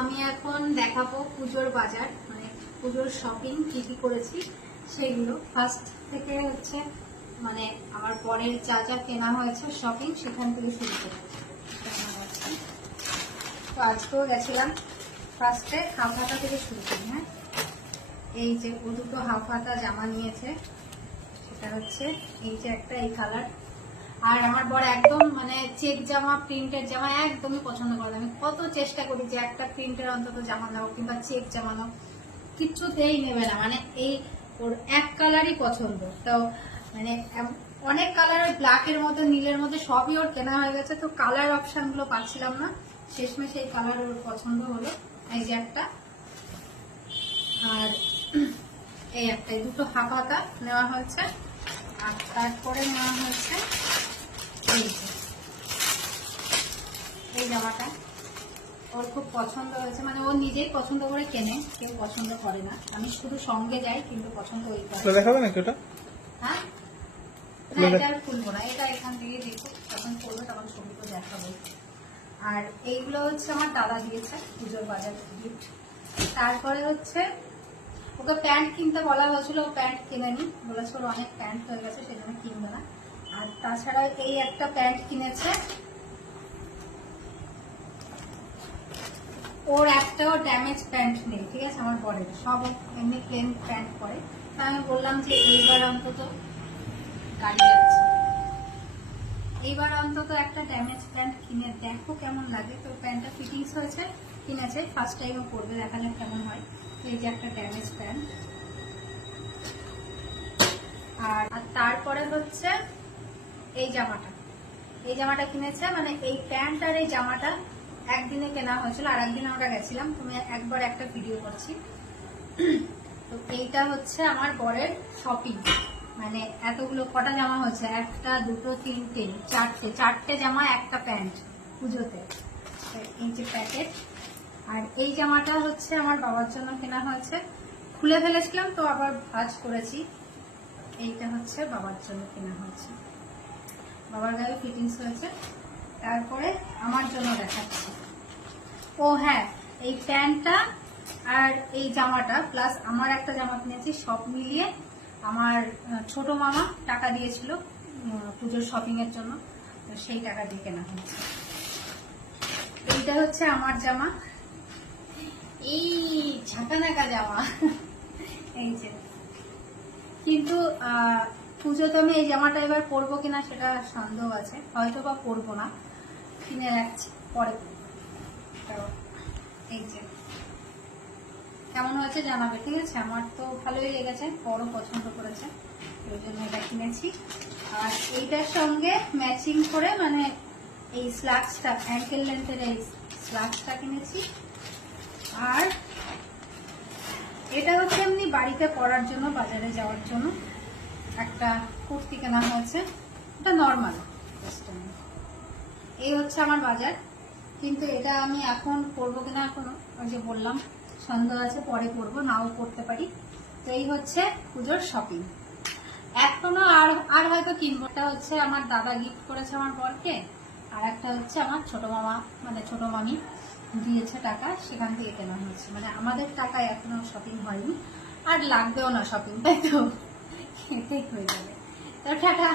আমি এখন দেখাবো পুজোর বাজার মানে পুজোর শপিং কি কি করেছি সেগুলো ফার্স্ট থেকে হচ্ছে মানে আমার পরের যা যা কেনা হয়েছে শপিং সেখান থেকে শুরু করে। তো আজকেও গেছিলাম ফার্স্টে হাফ হাতা থেকে শুরু করি হ্যাঁ? এই যে ও দুটো হাফ হাতা জামা নিয়েছে, সেটা হচ্ছে এই যে একটা, এই কালার আর আমার বড় একদম মানে চেক জামা প্রিন্টের জামা একদমই পছন্দ করে আমি কত চেষ্টা করি যে একটা প্রিন্টের অন্তত জামা নাও কিংবা চেক জামা নাও। কিচ্ছুতেই নেবে না। মানে এই ওর এক কালারই পছন্দ। তো মানে অনেক কালার ওই ব্ল্যাকের মধ্যে, নীলের মধ্যে সবই ওর কেনা হয়ে গেছে। তো কালার অপশনগুলো পাচ্ছিলাম না। শেষমেশ এই কালার ওর পছন্দ হলো। এই যে একটা। আর এই একটা দুটো হাফ হাতা নেওয়া হয়েছে। আর তারপরে নেওয়া হয়েছে এই এই জামাটা। ওর খুব পছন্দ হয়েছে। মানে ও নিজেই পছন্দ করে কেনে কেউ পছন্দ করে না। আমি শুধু সঙ্গে যাই কিন্তু পছন্দ ওই করে দেখাবে নাকি ওটা? হ্যাঁ? না এটা আর খুলবো না। এটা এখান থেকে দেখো যখন করব তখন ছবি তো দেখাবো। আর এইগুলো হচ্ছে আমার দাদা দিয়েছে পুজোর বাজার গিফট তারপরে হচ্ছে ওকে প্যান্ট কিনতে বলা হয়েছিল, ও প্যান্ট কিনেনি। বলেছে ওর অনেক প্যান্ট হয়ে গেছে সেই জন্য কিনবে না। আর তাছাড়া এই একটা প্যান্ট কিনেছে। ওর একটাও ড্যামেজ প্যান্ট নেই, ঠিক আছে? আমার পরে সব এমনি প্লেন প্যান্ট পরে। তা আমি বললাম যে এইবার অন্তত গাড়ি যাচ্ছে। এইবার অন্তত একটা ড্যামেজ প্যান্ট কিনে দেখো কেমন লাগে? তো প্যান্টটা ফিটিংস হয়েছে, কিনেছে ফার্স্ট টাইমও পরবে দেখা যাক কেমন হয়? তো এই যে একটা ড্যামেজ প্যান্ট আর আর তারপরে হচ্ছে এই জামাটা। এই জামাটা কিনেছে মানে এই প্যান্ট আর এই জামাটা একদিনে কেনা হয়েছিল আর একদিন আমরা গেছিলাম, তুমি একবার একটা ভিডিও করছি। তো এইটা হচ্ছে আমার বরের শপিং মানে এতগুলো কটা জামা হয়েছে, একটা, দুটো, তিনটে, চারটে চারটে জামা, একটা প্যান্ট পুজোতে। এই যে প্যাকেট আর এই জামাটা হচ্ছে আমার বাবার জন্য কেনা হয়েছে। খুলে ফেলেছিলাম, তো আবার ভাজ করেছি। এইটা হচ্ছে বাবার জন্য কেনা হয়েছে। বাবার গায়ে ফিটিংস হয়েছে। তারপরে আমার জন্য দেখাচ্ছি। ও হ্যাঁ এই প্যান্টটা আর এই জামাটা প্লাস আমার একটা জামা কিনেছি সব মিলিয়ে। আমার ছোট মামা টাকা দিয়েছিল পুজোর শপিং এর জন্য। সেই টাকা দিয়ে কেনা হয়েছে। এইটা হচ্ছে আমার জামা। এই ঝাঁকানাকা জামা। এই যে। কিন্তু আহ, পুজোতে আমি এই জামাটা এবার পরবো কিনা সেটা সন্দেহ আছে। হয়তো বা পরবো না। কিনে রাখছি পরে এই যে। কেমন হয়েছে জানাবে ঠিক আছে? আমার তো ভালোই লেগেছে বড় পছন্দ করেছে। ওই জন্য এটা কিনেছি। আর এইটার সঙ্গে ম্যাচিং করে মানে এই স্লাক্সটা অ্যাঙ্কেল লেন্থের এই স্লাক্সটা কিনেছি। আর এটা হচ্ছে এমনি বাড়িতে পরার জন্য, বাজারে যাওয়ার জন্য একটা কুর্তি কেনা হয়েছে। এটা নর্মাল এই হচ্ছে আমার বাজার। কিন্তু এটা আমি এখন করব কিনা এখনও? ওই যে বললাম, সন্দেহ আছে, পরে করব নাও করতে পারি। তো এই হচ্ছে পুজোর শপিং এখনও আর আর হয়তো কিনবো। একটা হচ্ছে আমার দাদা গিফট করেছে আমার বরকে। আর একটা হচ্ছে আমার ছোট মামা মানে ছোট মামি দিয়েছে টাকা, সেখান থেকে কেনা হয়েছে। মানে আমাদের টাকায় এখনও শপিং হয়নি, আর লাগবেও না শপিং তাই তো? হয়ে যাবে। তো টাটা।